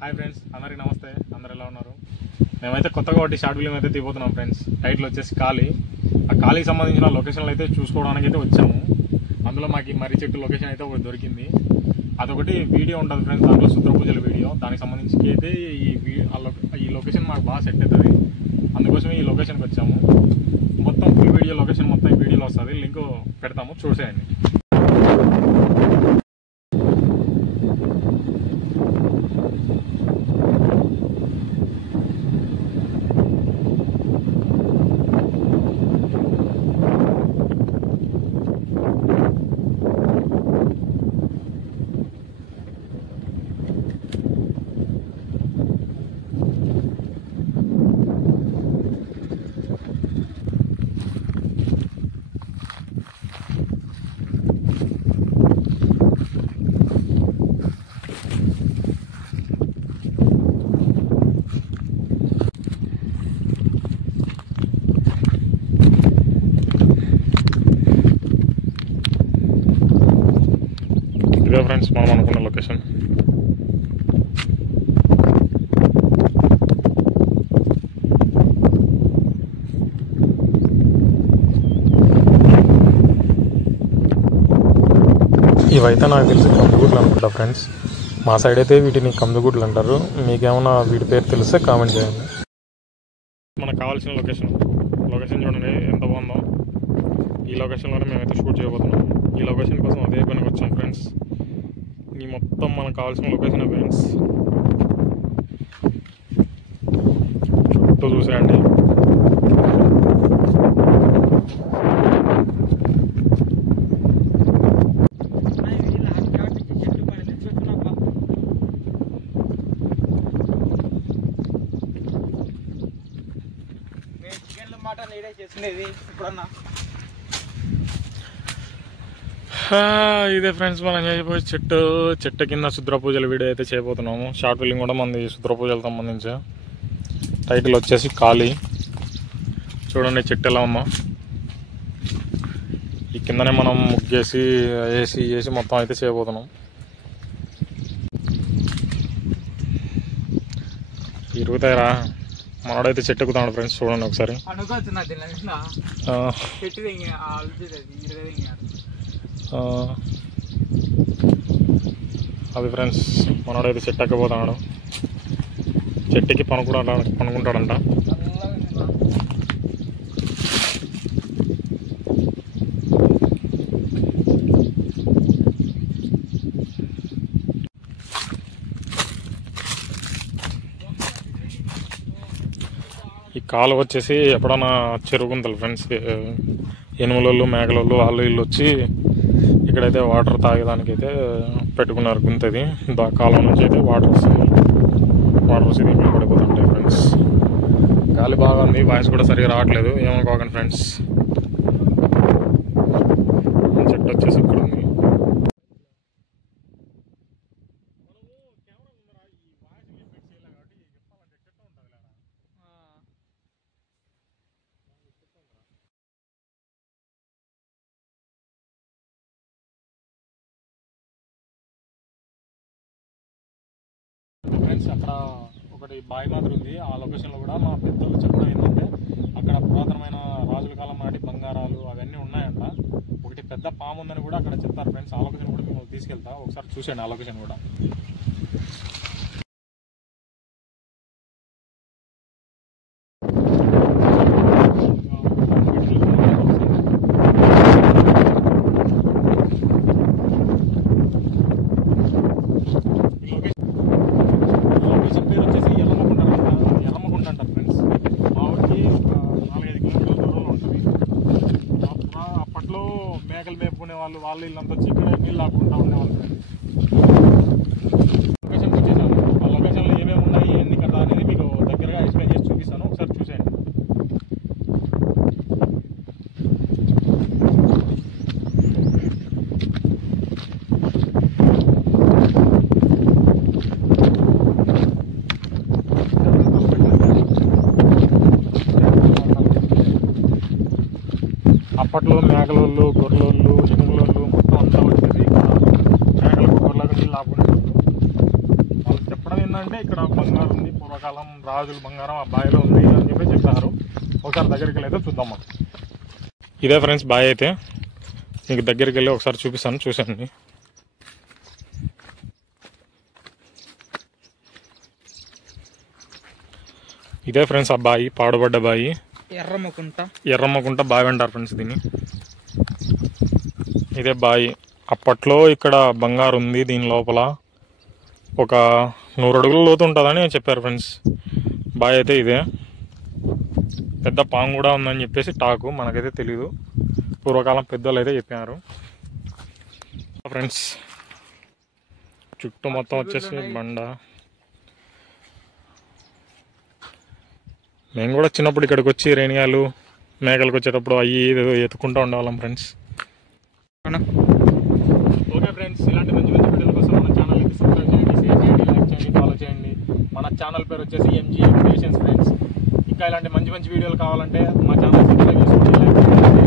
Hi friends, అందరికీ నమస్తే. అందరు ఎలా ఉన్నారు? మేమైతే కొత్తగా ఒకటి షార్ట్ ఫిల్మ్ అయితే తీయబోతున్నాం ఫ్రెండ్స్. టైటిల్ వచ్చేసి ఖాళీ. ఆ ఖాళీకి సంబంధించిన లొకేషన్లు అయితే చూసుకోవడానికి అయితే వచ్చాము. అందులో మాకు మర్రి చెట్టు లొకేషన్ అయితే ఒకటి దొరికింది. అదొకటి వీడియో ఉంటుంది ఫ్రెండ్స్, దాంట్లో శుద్ర పూజల వీడియో. దానికి సంబంధించి అయితే ఈ లొకేషన్ మాకు బాగా సెట్ అవుతుంది. అందుకోసమే ఈ లొకేషన్కి వచ్చాము. మొత్తం ఫుల్ వీడియో లొకేషన్ మొత్తం ఈ వీడియోలో వస్తుంది. లింక్ పెడతాము, చూసేయండి. ఇదే ఫ్రెండ్స్ మనం అనుకున్న లొకేషన్. ఇవైతే నాకు తెలిసి కందుగుడ్లు అనుకుంటా ఫ్రెండ్స్. మా సైడ్ అయితే వీటిని కందుగుడ్లు అంటారు. మీకేమన్నా వీటి పేరు తెలిస్తే కామెంట్ చేయండి. మనకు కావాల్సిన లొకేషన్ చూడండి ఎంత బాగుందో. ఈ లొకేషన్లోనే మేమైతే షూట్ చేయబోతున్నాం. ఈ లొకేషన్ కోసం అదే పనికి వచ్చాం ఫ్రెండ్స్. ఈ మొత్తం మనకు కావాల్సిన లొకేషన్ ఫ్రెండ్స్. చుట్టూ చూసేయండి. ఇదే ఫ్రెండ్స్ మనం చేయబోయే చెట్టు కింద శుద్ర పూజల వీడియో అయితే చేయబోతున్నాము. షార్ట్ ఫిల్మ్ కూడా మనది శుద్ర పూజలకు సంబంధించి. టైటిల్ వచ్చేసి ఖాళీ. చూడండి చెట్టు ఎలా ఉందో. ఈ కిందనే మనం ముగ్గేసి వేసి మొత్తం అయితే చేయబోతున్నాం. ఇరుగుతాయిరా మనోడైతే చెట్టు ఎక్కుతాడు ఫ్రెండ్స్. చూడండి ఒకసారి. అది ఫ్రెండ్స్ మనోడైతే చెట్టు ఎక్కబోతున్నాడు. చెట్టుకి పనుకుంటాడంట. ఈ కాలు వచ్చేసి ఎప్పుడన్నా చెరుగుంతలు ఫ్రెండ్స్. ఎనుములోళ్ళు మేకలోళ్ళు వాళ్ళు వీళ్ళు వచ్చి ఇక్కడైతే వాటర్ తాగేదానికి అయితే పెట్టుకున్నారు గుంతది. కాలం నుంచి అయితే వాటర్ వస్తుంది దీంట్లో పడిపోతుంటాయి ఫ్రెండ్స్. గాలి బాగా ఉంది, వాయిస్ కూడా సరిగా రావట్లేదు, ఏమనుకోకండి ఫ్రెండ్స్. చెట్టు వచ్చేసి ఇక్కడ ఉంది. ఫ్రెండ్స్ అక్కడ ఒకటి బావి మాదిరి ఉంది. ఆ లొకేషన్లో కూడా మా పెద్దలు చెప్పడం ఏంటంటే అక్కడ పురాతనమైన రాజుల కాలం నాటి బంగారాలు అవన్నీ ఉన్నాయంట. ఒకటి పెద్ద పాము ఉందని కూడా అక్కడ చెప్తారు ఫ్రెండ్స్. ఆ లొకేషన్ కూడా మేము తీసుకెళ్తా, ఒకసారి చూసేయండి ఆ లొకేషన్ కూడా. మేకలు మేపుకునే వాళ్ళు వీళ్ళంతా వచ్చి ఇక్కడ నీళ్ళు ఆపుకుంటూ ఉండేవాళ్ళు. లొకేషన్కి వచ్చేసాను. ఆ లొకేషన్లో ఏమేమి ఉన్నాయి ఎన్ని కదా అనేది మీకు దగ్గరగా ఎక్స్ప్లెయిన్ చేసి చూపిస్తాను, ఒకసారి చూసేయండి. అప్పట్లో మేకలోళ్ళు గొర్రెలోళ్ళు ఎనుములోళ్ళు మొత్తం అంతా వచ్చేసి మేకలకు గొర్రెలకు నీళ్ళు ఆపుకునేటప్పుడు వాళ్ళు చెప్పడం ఏంటంటే ఇక్కడ బంగారం ఉంది, పూర్వకాలం రాజుల బంగారం ఆ బావిలో ఉంది అని చెప్పి చెప్పారు. ఒకసారి దగ్గరికి వెళ్ళి అయితే చూద్దాం. మనం ఇదే ఫ్రెండ్స్ బావి అయితే, మీకు దగ్గరికి వెళ్ళి ఒకసారి చూపిస్తాను, చూసండి. ఇదే ఫ్రెండ్స్ ఆ బావి, పాడుబడ్డ బావి, ఎర్రమ్మకుంట బావి అంటారు ఫ్రెండ్స్ దీన్ని. ఇదే బావి. అప్పట్లో ఇక్కడ బంగారు ఉంది, దీని లోపల ఒక 100 అడుగుల లోతు ఉంటుందని చెప్పారు ఫ్రెండ్స్. బావి అయితే ఇదే. పెద్ద పాము కూడా ఉందని చెప్పేసి టాకు, మనకైతే తెలీదు, పూర్వకాలం పెద్దోళ్ళు అయితే చెప్పారు ఫ్రెండ్స్. చుట్టూ మొత్తం వచ్చేసి బండ. మేము కూడా చిన్నప్పుడు ఇక్కడికి వచ్చి రేణిగాలు మేకలకు వచ్చేటప్పుడు అవి ఏదో ఎత్తుకుంటూ ఉండేవాళ్ళం ఫ్రెండ్స్. ఓకే ఫ్రెండ్స్, ఇలాంటి మంచి మంచి వీడియోల కోసం మన ఛానల్ అయితే సబ్స్క్రైబ్ చేయండి, షేర్ చేయండి, లైక్ చేయండి, ఫాలో చేయండి. మన ఛానల్ పేరు వచ్చేసి MG క్రియేషన్స్ ఫ్రెండ్స్. ఇంకా ఇలాంటి మంచి మంచి వీడియోలు కావాలంటే మా ఛానల్ సబ్స్క్రైబ్ చేసుకోండి, లైక్ చేయండి.